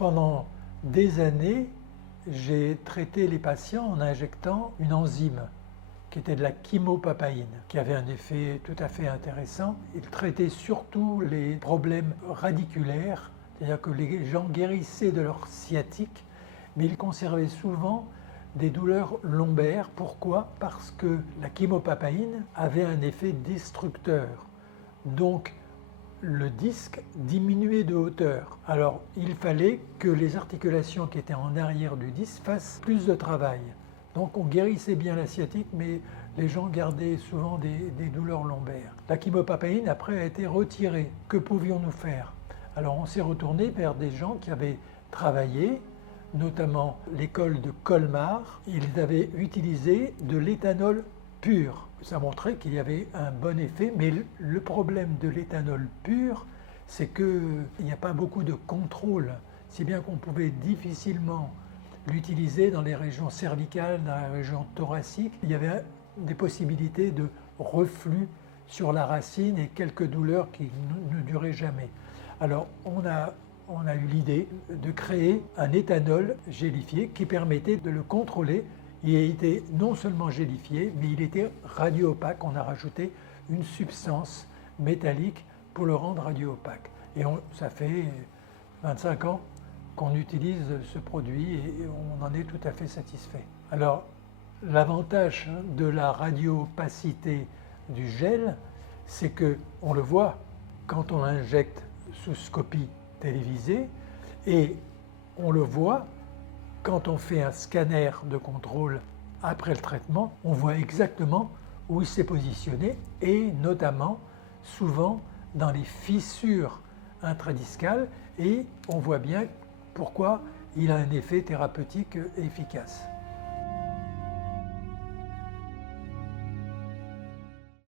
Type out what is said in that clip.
Pendant des années, j'ai traité les patients en injectant une enzyme qui était de la chymopapaïne, qui avait un effet tout à fait intéressant. Il traitait surtout les problèmes radiculaires, c'est-à-dire que les gens guérissaient de leur sciatique, mais ils conservaient souvent des douleurs lombaires. Pourquoi? Parce que la chymopapaïne avait un effet destructeur. Donc, le disque diminuait de hauteur. Alors, il fallait que les articulations qui étaient en arrière du disque fassent plus de travail. Donc, on guérissait bien la sciatique, mais les gens gardaient souvent des douleurs lombaires. La chymopapaïne, après, a été retirée. Que pouvions-nous faire? Alors, on s'est retourné vers des gens qui avaient travaillé, notamment l'école de Colmar. Ils avaient utilisé de l'éthanol pur. Ça montrait qu'il y avait un bon effet, mais le problème de l'éthanol pur, c'est qu'il n'y a pas beaucoup de contrôle, si bien qu'on pouvait difficilement l'utiliser dans les régions cervicales, dans la région thoracique. Il y avait des possibilités de reflux sur la racine et quelques douleurs qui ne duraient jamais. Alors on a eu l'idée de créer un éthanol gélifié qui permettait de le contrôler. Il était non seulement gélifié, mais il était radio-opaque. On a rajouté une substance métallique pour le rendre radio-opaque. Et ça fait 25 ans qu'on utilise ce produit et on en est tout à fait satisfait. Alors, l'avantage de la radio-opacité du gel, c'est qu'on le voit quand on l'injecte sous scopie télévisée et on le voit quand on fait un scanner de contrôle après le traitement. On voit exactement où il s'est positionné et notamment souvent dans les fissures intradiscales et on voit bien pourquoi il a un effet thérapeutique efficace.